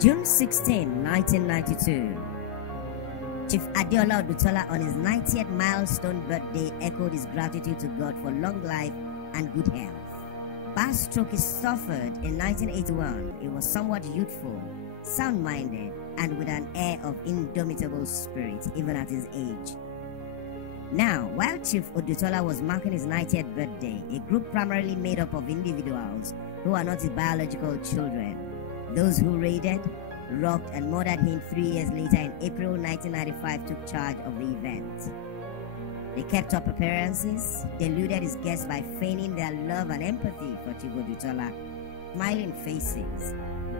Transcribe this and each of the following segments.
June 16, 1992. Chief Adeola Odutola on his 90th milestone birthday echoed his gratitude to God for long life and good health. Bad stroke he suffered in 1981. He was somewhat youthful, sound-minded, and with an air of indomitable spirit even at his age. Now, while Chief Odutola was marking his 90th birthday, a group primarily made up of individuals who are not his biological children, those who raided, robbed, and murdered him 3 years later in April 1995 took charge of the event. They kept up appearances, deluded his guests by feigning their love and empathy for Chief Odutola, smiling faces,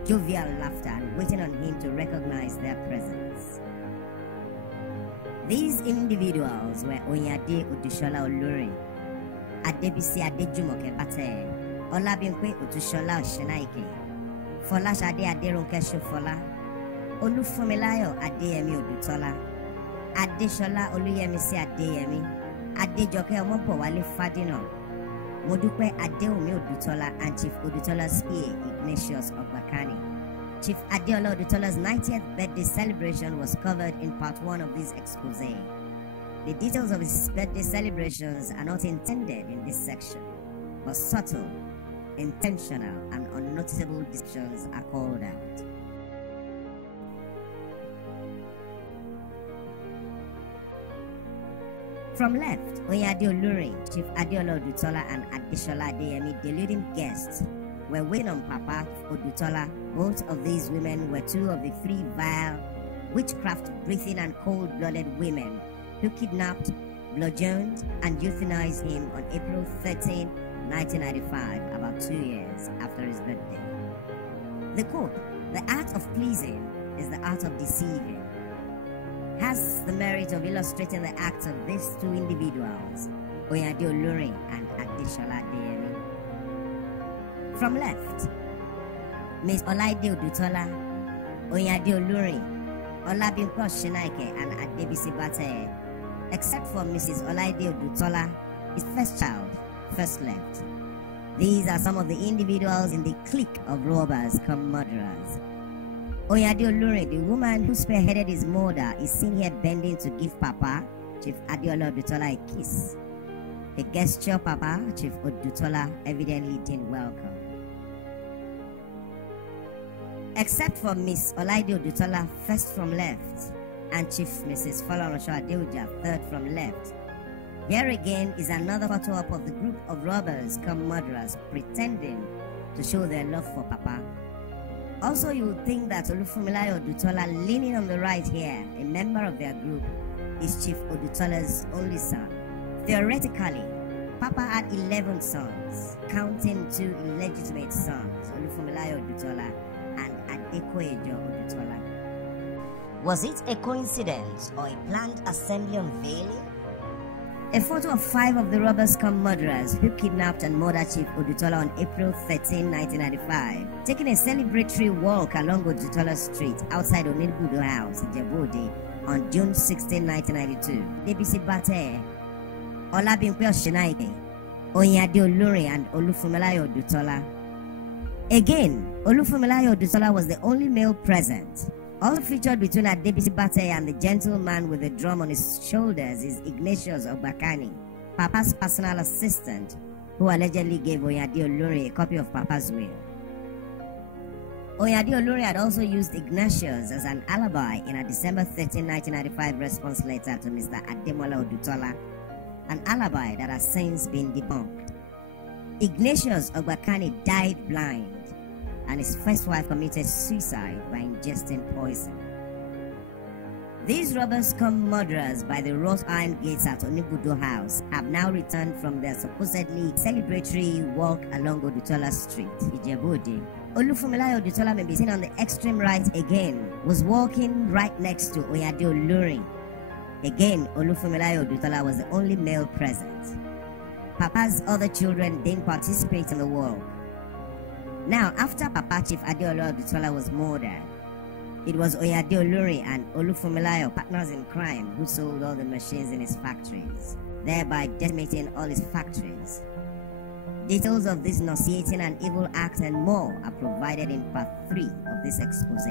jovial laughter, and waiting on him to recognize their presence. These individuals were Oyinade Olurin, Adebisi Adejumoke Bate, Olabimpe Otushola Oshenaike, Folashade Aderonke Shofola, Olufumilayo Adeyemi Odutola, Adeshola Oluyemisi Adeyemi, Adejoke Omobowale Fadino, Modupe Adeomi Odutola, and Chief Odutola's PA Ignatius Ogbakani. Chief Adeola Odutola's 90th birthday celebration was covered in part 1 of this exposé. The details of his birthday celebrations are not intended in this section, but subtle, intentional, and unnoticeable decisions are called out. From left, Oyinade Olurin, Chief Adeola Odutola, and Adeshola Adeyemi, deluding guests, were waiting on Papa Odutola. Both of these women were 2 of the 3 vile, witchcraft-breathing and cold-blooded women who kidnapped, bludgeoned, and euthanized him on April 13, 1995, about 2 years after his birthday. The quote, "The art of pleasing is the art of deceiving," has the merit of illustrating the acts of these 2 individuals, Oyinade Olurin and Adeshola Adeyemi. From left, Ms. Oyinade Odutola, Oyinade Olurin, Olabimpe Oshenaike, and Adebisi Bate, except for Mrs. Oyinade Odutola, his first child, first left. These are some of the individuals in the clique of robbers come murderers. Oyinade Olurin, the woman who spearheaded his murder, is seen here bending to give Papa, Chief Adeola Odutola, a kiss. A gesture Papa, Chief Odutola, evidently didn't welcome. Except for Miss Oyinade Odutola, first from left, and Chief Mrs. Folorunso Adeoja, third from left. Here again is another photo up of the group of robbers come murderers pretending to show their love for Papa. Also, you would think that Olufumilayo Odutola, leaning on the right here, a member of their group, is Chief Odutola's only son. Theoretically, Papa had 11 sons, counting 2 illegitimate sons, Olufumilayo Odutola and Adekoyejo Odutola. Was it a coincidence or a planned assembly unveiling? A photo of 5 of the robbers come murderers who kidnapped and murdered Chief Odutola on April 13, 1995, taking a celebratory walk along Odutola Street outside Onibudo House, Ijebu-Ode, on June 16, 1992. Adebisi Bate, Olabimpe Oshenaike, Oyinade Olurin, and Olufumilayo Odutola. Again, Olufumilayo Odutola was the only male present. Also featured between Adebisi Bate and the gentleman with the drum on his shoulders is Ignatius Ogbakani, Papa's personal assistant, who allegedly gave Oyinade Olurin a copy of Papa's will. Oyinade Olurin had also used Ignatius as an alibi in a December 13, 1995 response letter to Mr. Ademola Odutola, an alibi that has since been debunked. Ignatius Ogbakani died blind, and his first wife committed suicide by ingesting poison. These robbers come murderers by the wrought iron gates at Onibudo House have now returned from their supposedly celebratory walk along Odutola Street, Ijebu-Ode. Olufumilayo Odutola, may be seen on the extreme right again, was walking right next to Oyinade Olurin. Again, Olufumilayo Odutola was the only male present. Papa's other children didn't participate in the walk. Now, after Papa, Chief Adeola Odutola, was murdered, it was Oyinade Olurin and Olufumilayo, partners in crime, who sold all the machines in his factories, thereby decimating all his factories. Details of this nauseating and evil act and more are provided in part 3 of this expose.